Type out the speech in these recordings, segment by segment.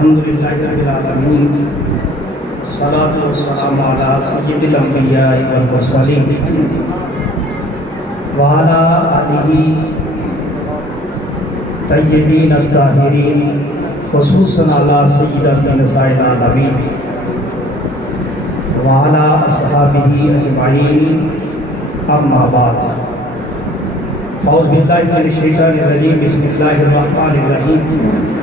الحمدللہ رب العالمین، الصلاۃ والسلام علی سید الانبیاء والمرسلین وعلی آلہ طیبین الطاہرین، خصوصاً علی سیدۃ نساء العالمین وعلی اصحابہ اجمعین، اما بعد۔ فاعوذ باللہ من الشیطان الرجیم، بسم اللہ الرحمن الرحیم۔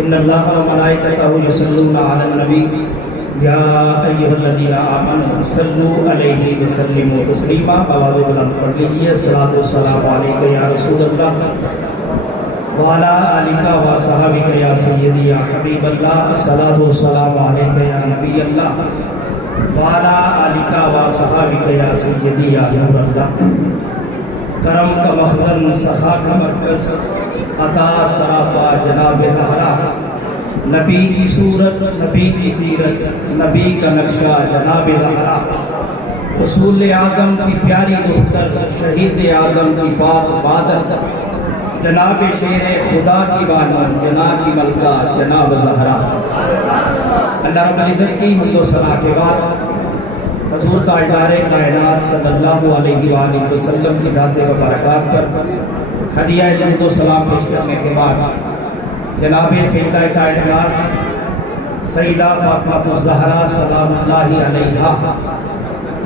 ان اللہ و ملائکتہ یصلون علی النبی یا ایھا الذین آمنوا صلوا علیہ وسلموا تسلیما۔ آواز بلند پڑھ لیجیے۔ الصلاۃ والسلام علیک یا رسول اللہ وعلی آلک و صحابک یا سیدی یا حبیب اللہ۔ الصلاۃ والسلام علیک یا نبی اللہ وعلی آلک و صحابک یا سیدی یا نور اللہ۔ کرم کا مخزن، سخا کا مرکز، عطا سراپا جناب طاہرہ، نبی کی صورت، نبی کی سیرت، نبی کا نقشہ جناب طاہرہ، رسول اعظم کی پیاری دختر، شہید اعظم کی پاک مادر، جناب شیر خدا کی بانو، جناب کی ملکہ جناب زہرا۔ اللہ رب العزت کی حمد و ثنا کے بعد حضور تاجدار کائنات صلی اللہ علیہ وآلہ وسلم کی ذات و برکات پر ہدیہ درود و سلام پیش کرنے کے بعد جناب سیدہ کائنات سیدہ فاطمہ الزہرا سلام اللہ علیہا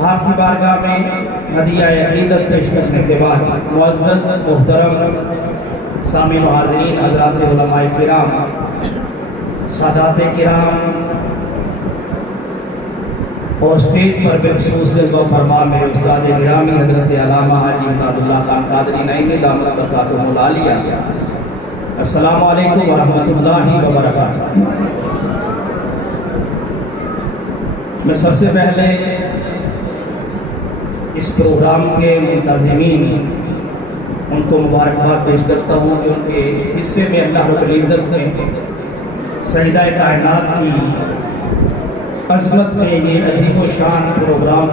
آپ کی بارگاہ میں ہدیہ عقیدت پیش کرنے کے بعد معزز محترم سامعین و حاضرین، حضرات علماء کرام، سادات کرام اور اسٹیج پر بالخصوص و فرمان میں استاد گرامی حضرت علامہ حاجی امداد اللہ خان قادری نعیمی دامت برکاتہ العالیہ، السلام علیکم ورحمۃ اللہ وبرکاتہ۔ میں سب سے پہلے اس پروگرام کے منتظمین ان کو مبارکباد پیش کرتا ہوں کہ ان کے حصے میں اللہ رب العزت نے سیدہ کائنات کی عظمت میں یہ عظیم و شان پروگرام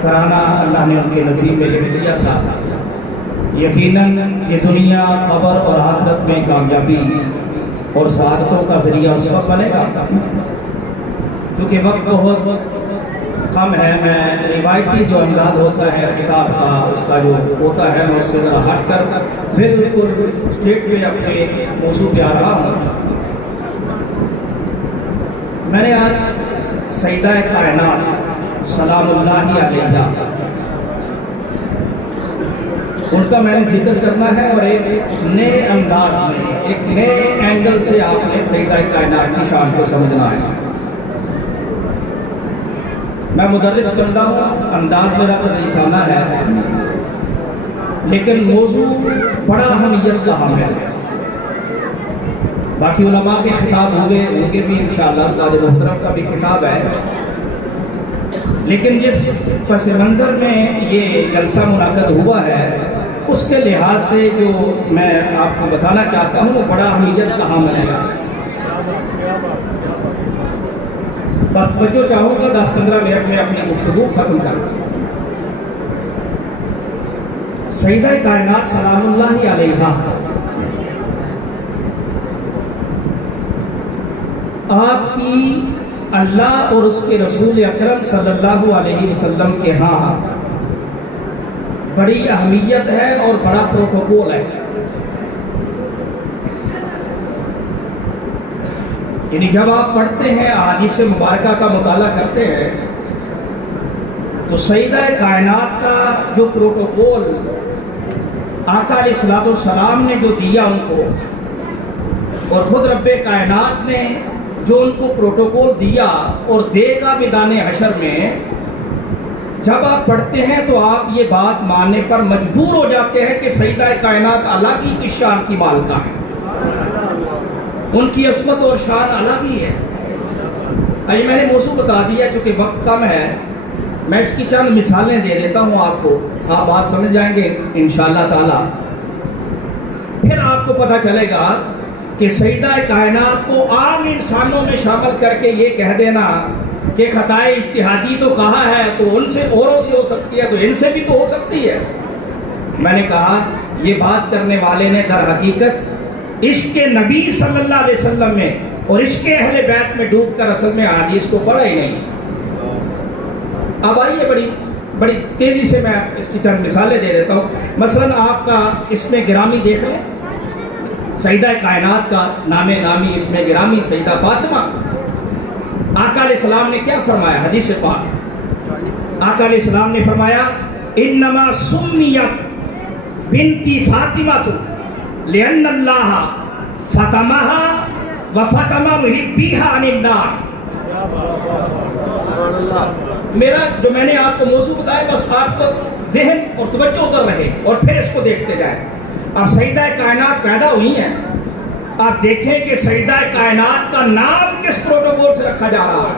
کرانا اللہ نے ان کے نصیب میں لکھ دیا تھا۔ یقیناً یہ دنیا، قبر اور آخرت میں کامیابی اور سعادتوں کا ذریعہ اس وقت بنے گا۔ چونکہ وقت بہت کم ہے، میں روایتی جو انداز ہوتا ہے خطاب کا، اس کا جو ہوتا ہے میں اس سے ذرا ہٹ کر بالکل اسٹیٹ پہ اپنے موضوع پہ آ رہا ہوں۔ میں نے آج سیدہ کائنات سلام اللہ علیہا ان کا میں نے ذکر کرنا ہے، اور ایک نئے انداز میں، ایک نئے اینگل سے آپ نے سیدہ کائنات کی شان کو سمجھنا ہے۔ میں مدرس کرتا ہوں، انداز میرا تدریسانہ ہے، لیکن موضوع بڑا اہمیت کا حامل ہے۔ باقی علماء کے خطاب ہوئے، ان کے بھی انشاءاللہ سعد محترم کا بھی خطاب ہے، لیکن جس پس منظر میں یہ جلسہ منعقد ہوا ہے اس کے لحاظ سے جو میں آپ کو بتانا چاہتا ہوں وہ بڑا اہمیت کا حامل ہے۔ بس میں جو چاہوں گا 10-15 منٹ میں اپنی گفتگو ختم کروں۔ سیدہ کائنات سلام اللہ علیہا آپ کی اللہ اور اس کے رسول اکرم صلی اللہ علیہ وسلم کے ہاں بڑی اہمیت ہے اور بڑا پروٹوکول ہے۔ یعنی جب آپ پڑھتے ہیں، احادیث مبارکہ کا مطالعہ کرتے ہیں، تو سیدہ کائنات کا جو پروٹوکول آقا علیہ الصلوۃ والسلام نے جو دیا ان کو، اور خود رب کائنات نے جو ان کو پروٹوکول دیا اور دے گا میدان حشر میں، جب آپ پڑھتے ہیں تو آپ یہ بات ماننے پر مجبور ہو جاتے ہیں کہ سیدہ کائنات الگ ہی کی شان کی مالکہ ہے، ان کی عظمت اور شان الگ ہی ہے۔ ابھی میں نے موضوع بتا دیا، چونکہ وقت کم ہے، میں اس کی چند مثالیں دے دیتا ہوں آپ کو، آپ بات سمجھ جائیں گے انشاءاللہ تعالی۔ پھر آپ کو پتہ چلے گا کہ سیدہ کائنات کو عام انسانوں میں شامل کر کے یہ کہہ دینا کہ خطائے اجتہادی تو کہا ہے تو ان سے اوروں سے ہو سکتی ہے تو ان سے بھی تو ہو سکتی ہے۔ میں نے کہا یہ بات کرنے والے نے در حقیقت عشق نبی صلی اللہ علیہ وسلم میں اور عشق اہل بیت میں ڈوب کر اصل میں حدیث کو پڑھا ہی نہیں. اب آئیے بڑی تیزی سے میں اس کی چند مثالیں دے دیتا ہوں. مثلا آپ کا اسم گرامی دیکھ لیں, سیدہ کائنات کا نام نامی اسم گرامی سیدہ فاطمہ. آقا علیہ السلام نے کیا فرمایا حدیث پاک؟ آقا علیہ السلام نے فرمایا انما سمیت بنتی فاطمہ لأن اللہ فاطمہ وفاطمہ محبیہا عن النار. میرا جو میں نے آپ کو موضوع بتایا بس آپ کو ذہن اور توجہ ادھر رہے اور پھر اس کو دیکھتے جائیں. اب سیدہ کائنات پیدا ہوئی ہیں, آپ دیکھیں کہ سیدہ کائنات کا نام کس پروٹوکول سے رکھا جا رہا ہے.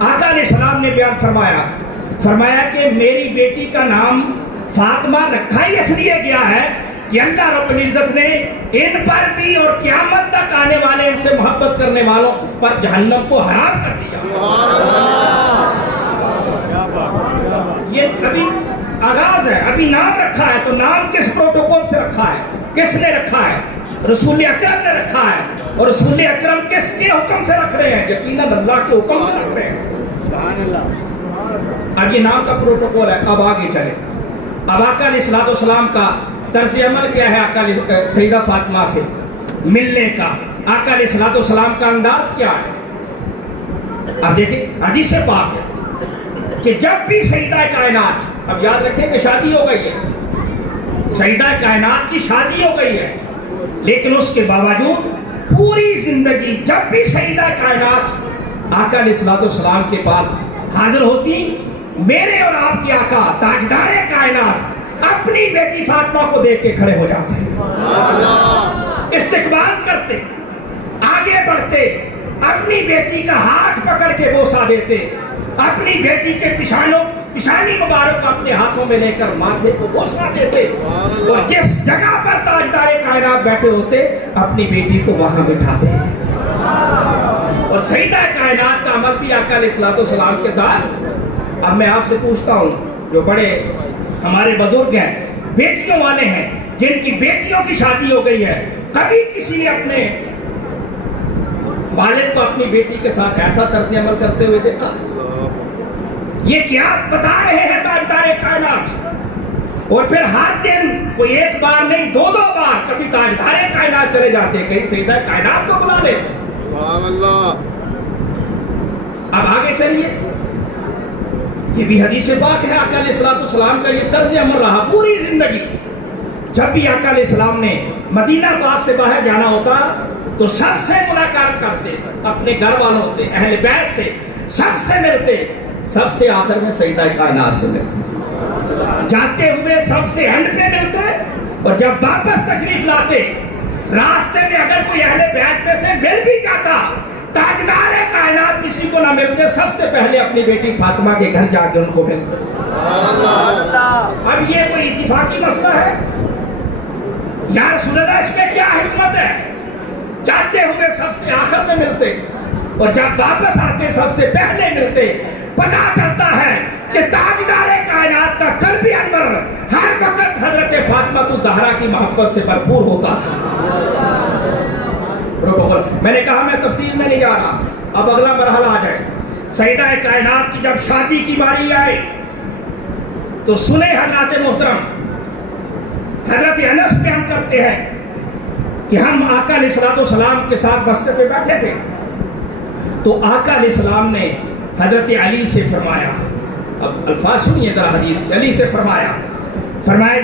آقا علیہ السلام نے بیان فرمایا کہ میری بیٹی کا نام فاطمہ رکھا ہی اس لیے گیا ہے کہ اللہ رب العزت نے ان پر بھی اور قیامت تک آنے والے ان سے محبت کرنے والوں پر جہنم کو حرام کر دیا. یہ ابھی آغاز ہے, ابھی نام رکھا ہے, تو نام کس پروٹوکول سے رکھا ہے, کس نے رکھا ہے؟ رسول اکرم نے رکھا ہے. اور رسول اکرم کس کے حکم سے رکھ رہے ہیں؟ یقیناً اللہ کے حکم سے رکھ رہے ہیں. اب یہ نام کا پروٹوکول ہے. اب آگے چلے. اب آقا علیہ السلام کا طرز عمل کیا ہے؟ آقا سیدہ فاطمہ سے ملنے کا آقا علیہ السلام کا انداز کیا ہے؟ اب دیکھیں حدیث پاک ہے کہ جب بھی سیدہ کائنات, اب یاد رکھیں کہ شادی ہو گئی ہے, سیدہ کائنات کی شادی ہو گئی ہے, لیکن اس کے باوجود پوری زندگی جب بھی سیدہ کائنات آقا علیہ السلام کے پاس حاضر ہوتی, میرے اور آپ کے آقا تاجدار کائنات اپنی بیٹی فاطمہ کو دیکھ کے کھڑے ہو جاتے, استقبال کرتے, آگے بڑھتے, اپنی بیٹی کا ہاتھ پکڑ کے بوسہ دیتے, اپنی بیٹی کے پیشانی مبارک اپنے ہاتھوں میں لے کر ماتھے کو بوسہ دیتے, اور جس جگہ پر تاجدار کائنات بیٹھے ہوتے اپنی بیٹی کو وہاں بٹھاتے. اور سیدہ کائنات کا عمل بھی آقا علیہ السلام کے ساتھ. اب میں آپ سے پوچھتا ہوں, جو بڑے ہمارے بزرگ ہیں, بیٹیوں والے ہیں, جن کی بیٹیوں کی شادی ہو گئی ہے, کبھی کسی نے اپنے والد کو اپنی بیٹی کے ساتھ ایسا طرز عمل کرتے ہوئے دیکھا؟ یہ کیا بتا رہے ہیں تاجدار کائنات؟ اور پھر ہر دن کوئی ایک بار نہیں, دو بار کبھی تاجدار کائنات چلے جاتے, کہیں سیدہ کائنات کو بلا لیتے. اب آگے چلیے. یہ بھی حدیث پاک ہے. آقا علیہ السلام کا یہ طرز عمل رہا پوری زندگی. جب بھی آقا علیہ السلام نے مدینہ پاک سے باہر جانا ہوتا تو سب سے ملاقات کرتے, اپنے گھر والوں سے, اہل بیت سے, سب سے ملتے, سب سے آخر میں سیدہ کائنات سے ملتے, جاتے ہوئے سب سے اینڈ پہ ملتے, اور جب واپس تشریف لاتے راستے میں اگر کوئی اہل بیت میں سے مل بھی جاتا, تاجدار کائنات کسی کو نہ ملتے, سب سے پہلے اپنی بیٹی فاطمہ کے گھر جا کے ان کو ملتے. اب یہ کوئی اتفاقی مسئلہ ہے یا رسول اللہ, اس میں کیا حکمت ہے؟ جاتے ہوئے سب سے آخر میں ملتے, اور جب واپس آتے سب سے پہلے ملتے. پتہ چلتا ہے کہ تاجدار کائنات کا قلب انور ہر وقت حضرت فاطمہ الزہرا کی محبت سے بھرپور ہوتا تھا. میں نے کہا میں تفصیل میں نہیں جا رہا, اب اگلا مرحلہ آ جائے. سیدہ کائنات کی جب شادی کی باری آئی تو سنے حضرات محترم, حضرت انس بیان کرتے ہیں کہ ہم آقا علیہ السلام کے ساتھ بستر پہ بیٹھے تھے, تو آقا علیہ السلام نے حضرت علی سے فرمایا, اب الفاظ سنیے ذرا حدیث, علی سے فرمایا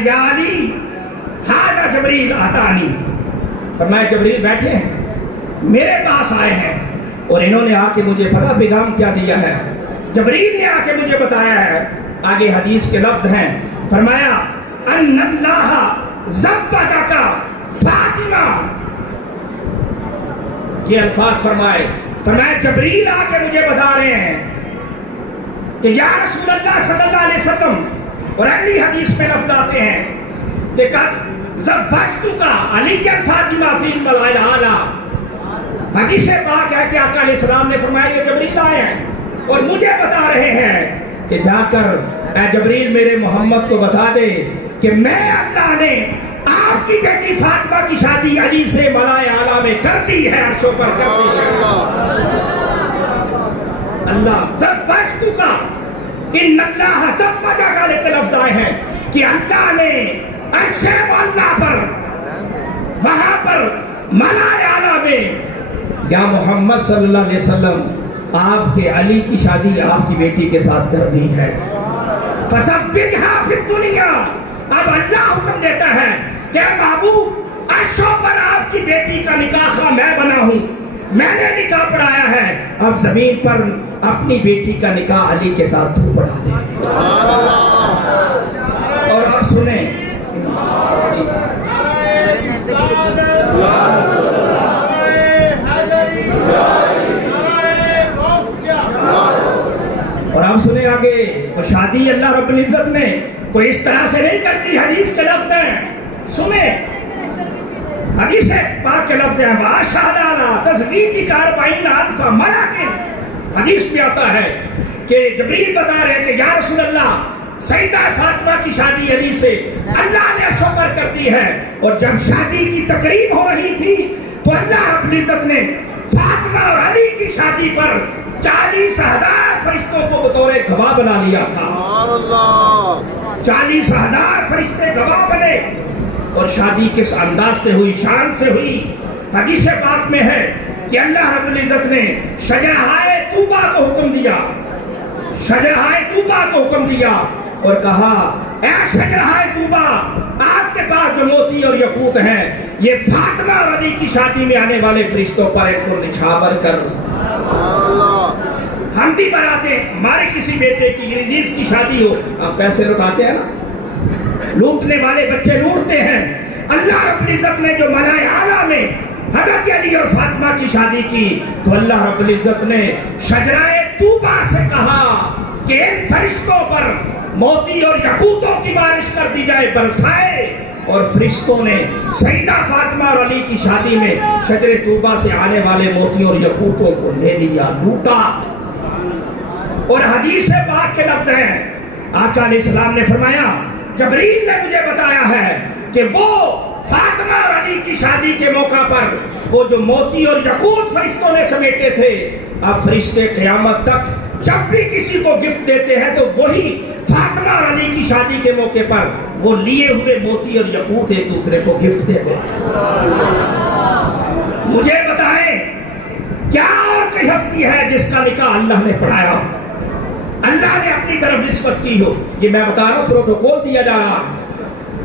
یا علی ھذا جبریل آتانی, فرمایا جبریل بیٹھے ہیں, میرے پاس آئے ہیں, اور انہوں نے آ کے مجھے پتہ پیغام کیا دیا ہے, جبریل نے آ کے مجھے بتایا ہے. آگے حدیث کے لفظ ہیں, فرمایا ان اللہ زوجک فاطمہ, یہ الفاظ فرمایا جبریل آ کے مجھے بتا رہے ہیں کہ یا رسول اللہ صلی اللہ علیہ وسلم, اور اگلی حدیث میں لفظ آتے ہیں کہ زوجتک علی فاطمہ فی الملائل اعلی. حدیث پاک ہے کہ آقا علیہ السلام نے فرمایا یہ جبریل آئے ہیں اور مجھے بتا رہے ہیں کہ جا کر اے جبریل میرے محمد کو بتا دے کہ میں اللہ نے آپ کی بیٹی فاطمہ کی شادی علی سے ملائے اعلیٰ میں کر دی ہے، عرشوں پر کر دی ہے۔ اللہ زبستک ان اللہ جب وجہ کا لے کے لفظ آئے ہیں کہ اللہ نے عرش معلیٰ پر وہاں پر ملائے اعلیٰ میں یا محمد صلی اللہ علیہ وسلم آپ کے علی کی شادی آپ کی بیٹی کے ساتھ کر دی ہے۔ فَزَوِّجْهَا فِي الدُّنْيَا، اب اللہ حکم دیتا ہے کہ محبوب عرشوں پر آپ کی بیٹی کا نکاح خواہ میں بنا ہوں، میں نے نکاح پڑھایا ہے، اب زمین پر اپنی بیٹی کا نکاح علی کے ساتھ تو پڑھا دے۔ اور آپ سنیں، اور آپ سنیں آگے، تو شادی اللہ رب العزت نے کوئی اس طرح سے نہیں کرتی، حدیث کے لفظ ہیں، سنیں حدیث پاک کے لفظ ہیں، وَأَشْهَدَ عَلَىٰ تَزْوِيجِكَ 40 أَلْفَ مَلَكٍ، حدیث میں آتا ہے کہ جبریل بتا رہے کہ یا رسول اللہ سیدہ فاطمہ کی شادی علی سے اللہ نے عرشوں پر کر دی ہے، اور جب شادی کی تقریب ہو رہی تھی تو اللہ رب العزت نے فاطمہ اور علی کی شادی پر 40,000 فرشتوں کو بطور گواہ بنا لیا تھا۔ 40,000 فرشتے گواہ بنے، اور شادی کس انداز سے ہوئی، شان سے ہوئی۔ حدیث پاک میں ہے کہ اللہ رب العزت نے شجرہائے طوبہ کو حکم دیا، شجرہائے طوبہ کو حکم دیا اور کہا اے شجرہائے طوبہ، آپ کے پاس جو موتی اور یاقوت ہیں یہ فاطمہ اور علی کی شادی میں آنے والے فرشتوں پر ان کو نچھاور کر۔ ہم بھی بناتے ہیں، ہمارے کسی بیٹے کی عزیز کی شادی ہو، ہم پیسے لوٹاتے ہیں نا، لوٹنے والے بچے لوٹتے ہیں۔ اللہ رب العزت نے جو ملائے اعلیٰ میں حضرت علی اور فاطمہ کی شادی کی تو اللہ رب العزت نے شجرائے طوبہ سے کہا کہ ان فرشتوں پر موتی اور یاقوتوں کی بارش کر دی جائے، برسائے، اور فرشتوں نے سیدہ فاطمہ اور علی کی شادی میں شجر طوبہ سے آنے والے موتیوں اور یاقوتوں کو لے لیا، لوٹا۔ اور حدیث پاک کے لفظ ہیں، آقا علیہ السلام نے فرمایا جبریل نے مجھے بتایا ہے کہ وہ فاطمہ اور علی کی شادی کے موقع پر وہ جو موتی اور یاقوت فرشتوں نے سمیٹے تھے، اب فرشتے قیامت تک جب بھی کسی کو گفٹ دیتے ہیں تو وہی فاطمہ اور علی کی شادی کے موقع پر وہ لیے ہوئے موتی اور یاقوت ایک دوسرے کو گفٹ دیتے ہیں۔ مجھے بتائیں کیا اور کوئی ہستی ہے جس کا نکاح اللہ نے پڑھایا، اللہ نے اپنی طرف نسبت کی ہو؟ یہ میں بتا رہا ہوں، پروٹوکول دیا جا رہا ہے۔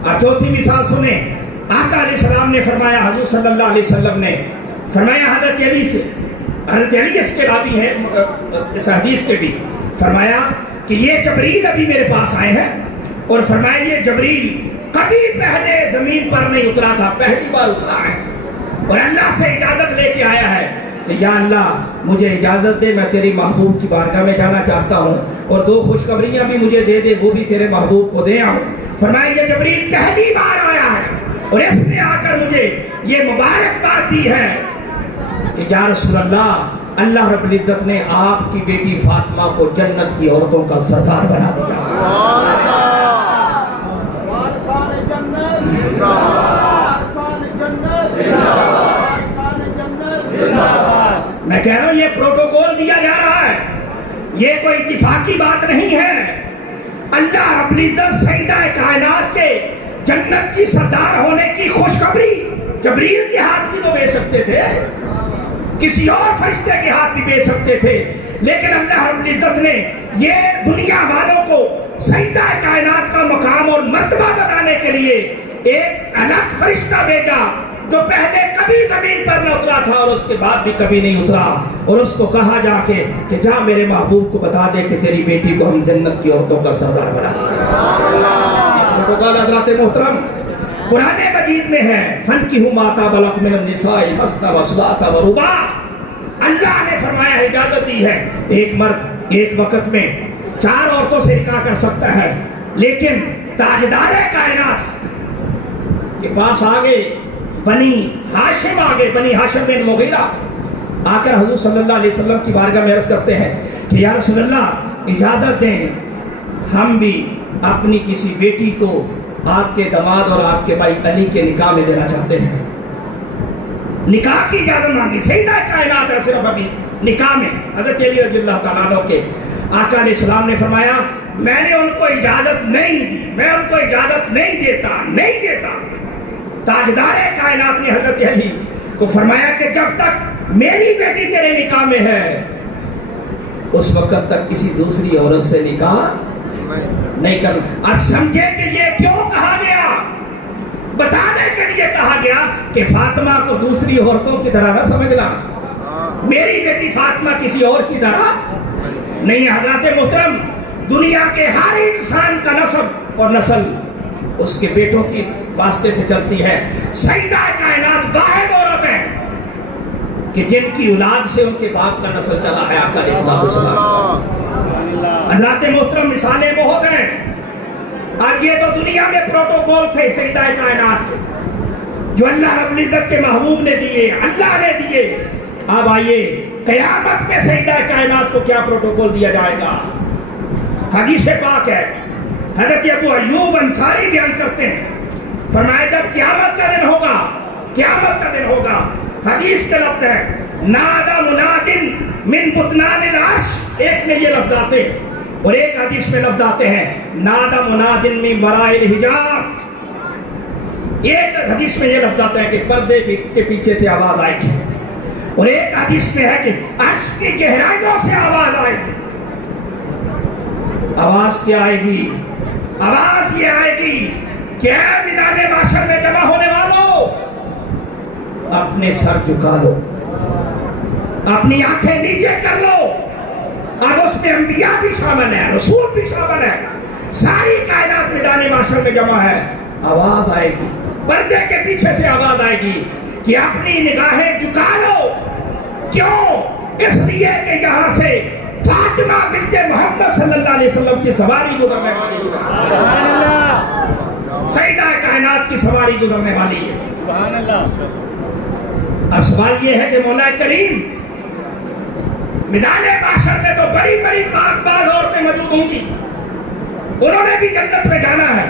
اور چوتھی مثال سنیں، آقا علیہ السلام نے فرمایا، حضور صلی اللہ علیہ وسلم نے فرمایا حضرت علی سے، حضرت علی اس کے راوی ہیں اس حدیث کے بھی، فرمایا کہ یہ جبریل ابھی میرے پاس آئے ہیں، اور فرمایا یہ جبریل کبھی پہلے زمین پر نہیں اترا تھا، پہلی بار اترا ہے، اور اللہ سے اجازت لے کے آیا ہے کہ یا اللہ مجھے اجازت دے، میں تیری محبوب کی بارگاہ میں جانا چاہتا ہوں، اور 2 خوشخبریاں بھی مجھے دے دے، وہ بھی تیرے محبوب کو دے آؤں۔ فرمایا یہ جبریل پہلی بار آیا ہے، اور اس نے آ کر مجھے یہ مبارک بات دی ہے کہ یا رسول اللہ، اللہ رب العزت نے آپ کی بیٹی فاطمہ کو جنت کی عورتوں کا سردار بنا دیا۔ میں کہہ رہا ہوں یہ پروٹوکول دیا جا رہا ہے، یہ کوئی اتفاقی بات نہیں ہے۔ اللہ رب العزت سیدہ کائنات کے جنت کی سردار ہونے کی خوشخبری جبریل کے ہاتھ بھی تو بھیج سکتے تھے، کسی اور فرشتے کے ہاتھ بھی بھیج سکتے تھے، لیکن اللہ رب العزت نے یہ دنیا والوں کو سیدہ کائنات کا مقام اور مرتبہ بتانے کے لیے ایک الگ فرشتہ بھیجا جو پہلے کبھی زمین پر نہ اترا تھا اور اس کے بعد بھی کبھی نہیں اترا، اور اس کو کہا جا کے کہ جا میرے محبوب کو بتا دے کہ تیری بیٹی کو ہم جنت کی عورتوں کا سردار بنا دیں۔ حضرات محترم، قرآن مجید میں ہے فَانْكِحُوا مَا طَابَ لَكُم مِّنَ النِّسَاءِ مَثْنَىٰ وَثُلَاثَ وَرُبَاعَ، اللہ نے فرمایا ہے، اجازت دی ہے، ایک مرد ایک وقت میں 4 عورتوں سے نکاح کر سکتا ہے، لیکن تاجدار کائنات کے پاس آگے بنی ہاشم آگے، بنی ہاشم بن مغیرہ آ کر حضور صلی اللہ علیہ وسلم کی بارگاہ میں عرض کرتے ہیں کہ یا رسول اللہ اجازت دیں، ہم بھی اپنی کسی بیٹی کو آپ کے داماد اور آپ کے بھائی علی کے نکاح میں دینا چاہتے ہیں. نکاح کی اجازت مانگی. سیدہ کائنات ہے صرف ابھی نکاح میں حضرت علی رضی اللہ تعالیٰ عنہ کے آقا علیہ السلام نے فرمایا میں نے ان کو اجازت نہیں دی, میں ان کو اجازت نہیں دیتا. تاجدار کائنات نے حضرت علی کو فرمایا کہ جب تک میری بیٹی تیرے نکاح میں ہے اس وقت تک کسی دوسری عورت سے نکاح نہیں کرنا. اب سمجھے کہ یہ کیوں کہا گیا؟ بتانے کے لیے کہا گیا کہ فاطمہ کو دوسری عورتوں کی طرح نہ سمجھنا. میری بیٹی فاطمہ کسی اور کی طرح نہیں. حضرات محترم, دنیا کے ہر انسان کا نسب اور نسل اس کے بیٹوں کی واسطے سے چلتی ہے. سیدہ کائنات واحد عورت ہے کہ جن کی اولاد سے ان کے باپ کا نسل چلا ہے آقا علیہ السلام. حضرات محترم, مثالیں بہت ہیں. اب یہ تو دنیا میں پروٹوکول تھے سیدہ کائنات کے جو اللہ رب العزت کے محبوب نے دیے, اللہ نے دیے. اب آئیے قیامت میں سیدہ کائنات کو کیا پروٹوکول دیا جائے گا. حدیث پاک ہے, حضرت ابو ایوب انصاری بیان کرتے ہیں, فرمایا جب قیامت کا دن ہوگا حدیث کا لفظ ہے نادى مناد من بطنان العرش. ایک میں یہ لفظ آتے اور ایک حدیث میں لفظ آتے ہیں نادى مناد من وراء الحجاب. ایک حدیث میں یہ لفظ آتا ہے کہ پردے کے پیچھے سے آواز آئے گی اور ایک حدیث میں ہے کہ عرش کی گہرائیوں سے آواز آئے گی. آواز کیا آئے گی؟ آواز یہ آئے گی کہ اے میدان محشر میں جمع ہونے والوں, اپنے سر جھکا لو, اپنی آنکھیں نیچے کر لو. اب اس میں انبیاء بھی شامل ہیں, رسول بھی شامل ہیں, ساری کائنات میدان محشر میں جمع ہے. آواز آئے گی, پردے کے پیچھے سے آواز آئے گی کہ اپنی نگاہیں جھکا لو. کیوں؟ اس لیے کہ یہاں سے فاطمہ بنت محمد صلی اللہ علیہ وسلم کی سواری گزرنے والی ہے. سیدہ کائنات کی سواری گزرنے والی ہے. اب سوال یہ ہے کہ مولا کریم میدان محشر میں تو بڑی بڑی پاک باز عورتیں موجود ہوں گی, انہوں نے بھی جنت میں جانا ہے,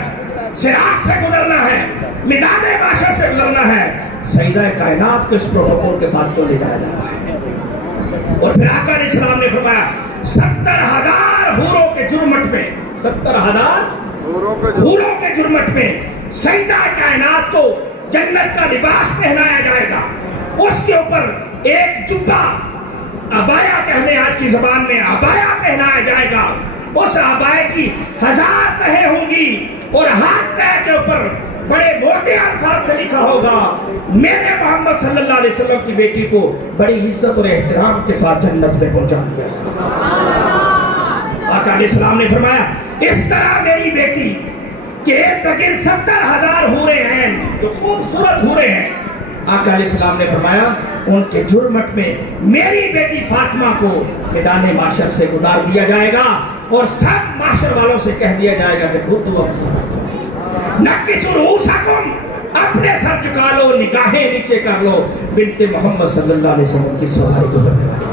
صراط سے گزرنا ہے, میدان محشر سے گزرنا ہے. سیدہ کائنات کو اس پروٹوکول کے ساتھ کیوں لے جایا جا رہا ہے؟ اور پھر آقا علیہ السلام نے فرمایا 70,000 حوروں کے جرمٹ میں, 70,000 حوروں کے جرمٹ میں سیدہ کائنات کو جنت کا لباس پہنایا جائے گا. اس کے اوپر ایک جبہ, عبایا کہنے آج کی زبان میں, عبایا پہنایا جائے گا. اس عبایا کی 1000 تہیں ہوں گی اور ہر تہ کے اوپر بڑے موٹے الفاظ سے لکھا ہوگا میرے محمد صلی اللہ علیہ وسلم کی بیٹی کو بڑی عزت اور احترام کے ساتھ جنت میں پہنچا دیا. آقا علیہ السلام نے فرمایا اس طرح میری بیٹی کہ ایک بغیر 70,000 حوریں ہیں جو خوبصورت حوریں ہیں. آقا علیہ السلام نے فرمایا ان کے جرمٹ میں میری بیٹی فاطمہ کو میدان محشر سے گزار دیا جائے گا اور سب محشر والوں سے کہہ دیا جائے گا کہ خودو نکسوا رؤوسکم, اپنے سر جھکا لو, نگاہیں نیچے کر لو, بنت محمد صلی اللہ علیہ وسلم کی سواری گزرنے والی.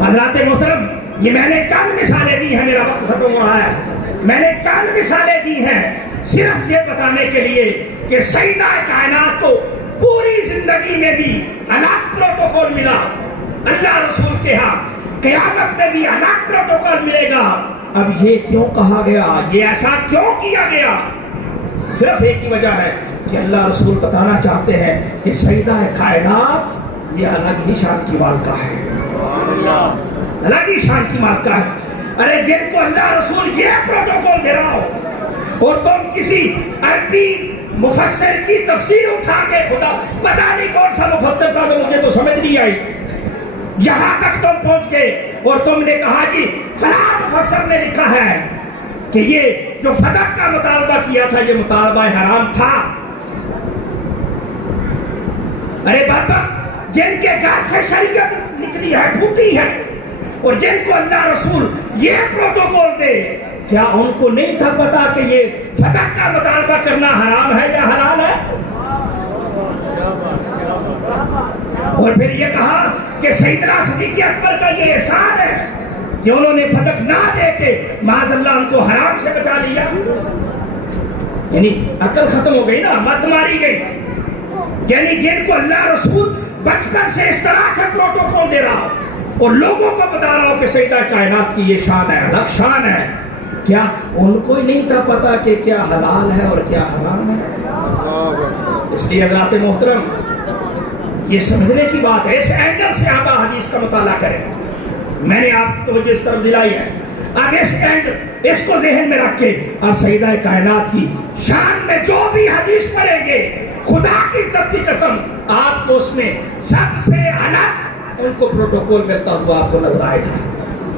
حضرات محترم, یہ میں نے چند مثالیں دی ہیں, میرا وقت ختم ہو رہا ہے. میں نے چند مثالیں دی ہیں صرف یہ بتانے کے لیے کہ سیدہ کائنات کو پوری زندگی میں بھی الگ پروٹوکول ملا, اللہ رسول کے ہاں قیامت میں بھی الگ پروٹوکول ملے گا. اب یہ کیوں کہا گیا, یہ ایسا کیوں کیا گیا؟ صرف ایک ہی وجہ ہے کہ اللہ رسول بتانا چاہتے ہیں کہ سیدہ کائنات یہ الگ ہی شان کی مالکہ ہے, الگ ہی شان کی مالکہ ہے. ارے جن کو اللہ رسول یہ پروٹوکول دے رہا ہو اور تم کسی عربی مفسر کی تفسیر اٹھا کے, خدا پتہ نہیں کون سا مفسر تھا تو مجھے تو سمجھ نہیں آئی, یہاں تک تم پہنچ گئے اور تم نے کہا کہ فلاں مفسر نے لکھا ہے کہ یہ جو فدق کا مطالبہ کیا تھا یہ مطالبہ حرام تھا. ارے بدبخت, جن کے گھر سے شریعت نکلی ہے, پھوٹی ہے, اور جن کو اللہ رسول یہ پروٹوکول دے, کیا ان کو نہیں تھا پتا کہ یہ فدق کا مطالبہ کرنا حرام ہے یا حلال ہے؟ اور پھر یہ کہا کہ سیدنا صدیق اکبر کا یہ احسان ہے کہ انہوں نے فدق نہ دے کے معاذ اللہ ان کو حرام سے بچا لیا. یعنی عقل ختم ہو گئی نا، مت ماری گئی. یعنی جن کو اللہ رسول بچپن سے اس طرح کا پروٹوکول دے رہا ہو اور لوگوں کو بتا رہا ہو کہ سیدہ کائنات کی یہ شان ہے، الگ شان ہے، کیا ان کو ہی نہیں تھا پتا کہ کیا حلال ہے اور کیا حرام ہے؟ اس لیے حضرات محترم یہ سمجھنے کی بات ہے. اس اینگل سے آپ حدیث کا مطالعہ کریں. میں نے آپ کی توجہ اس طرف دلائی ہے. اب اس اینگل اس کو ذہن میں رکھ کے اب سیدہ کائنات کی شان میں جو بھی حدیث پڑھیں گے، خدا کی عزت کی قسم آپ کو اس میں سب سے الگ ان کو پروٹوکول ملتا ہوا آپ کو نظر آئے گا.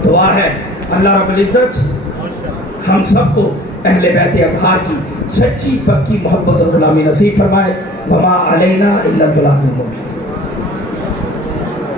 دعا ہے اللہ رب العزت ہم سب کو اہل بیت اطہار کی سچی پکی محبت اور غلامی نصیب فرمائے. وما علینا الا البلاغ المبین.